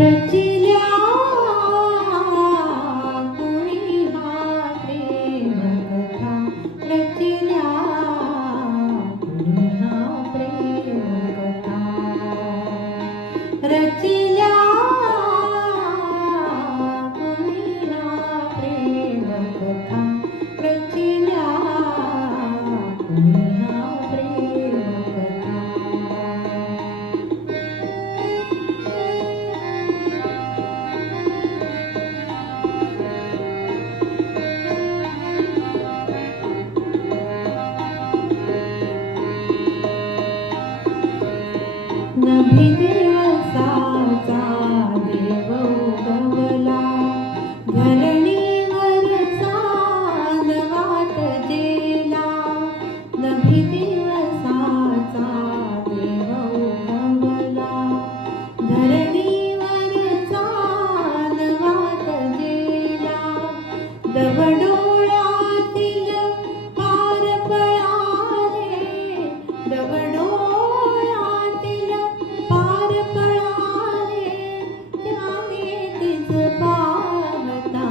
रचिल्या कुणी हा प्रेम कथा, रचिल्या कुणी हा प्रेम कथा, रचिल्या कुणी हा प्रेम कथा, रचिल्या कुणी हा प्रेम कथा. नभी दिवसाचा देव उगवला, धरणीवरचा नवात जेला. नभी दिवसाचा देव उगवला, धरणीवरचा नवात जेला. दवडोळ्यातील पार पळाले, दवडोळ्यातील पार पळाले, त्याने तिच पाहता.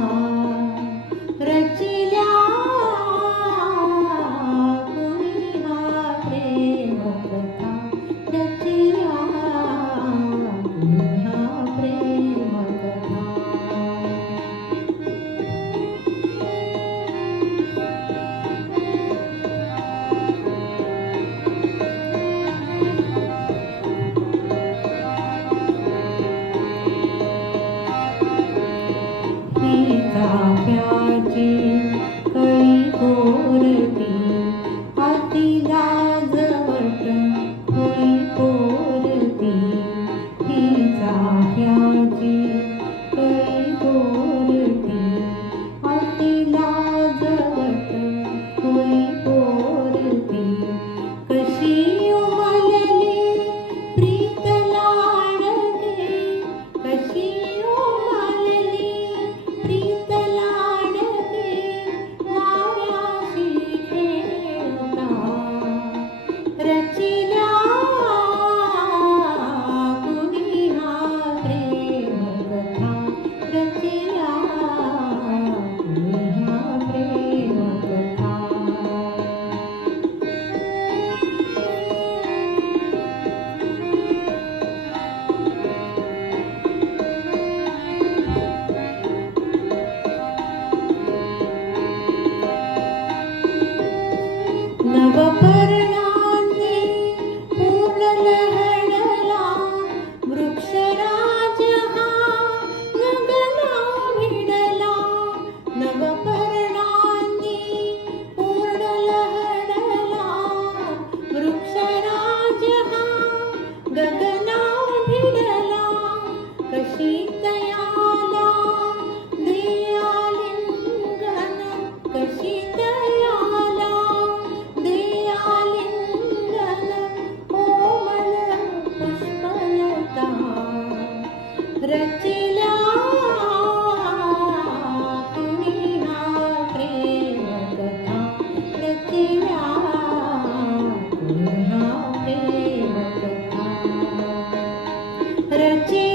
रचिल्या कुणी हा प्रेम कथा, रचिल्या कुणी हा प्रेम कथा. ही चाफ्याची कळी थोरती, हाती लाजवट होळी पोरती. ही चाफ्याची कळी थोरती, हाती लाजवट होळी पोरती. कशी उमलली प्रीत लाडके, कशी उमलली प्रीत लाडके, वाऱ्याशी खेळता. रचिल्या कुणी हा प्रेम कथा, रचिल्या कुणी हा प्रेम कथा. नवपर्णांनी पूर्ण लहडला, वृक्षराज हा गगना भिडला. नवपर्णांनी पूर्ण लहडला, वृक्षराज हा गगना भिडला. कशी तयाला दे आलिंगन, कशी तयाला दे आलिंगन, कोमल पुष्पलता. रचिल्या कुणी हा प्रेम कथा, रचिल्या कुणी हा प्रेम कथा. रचिल्या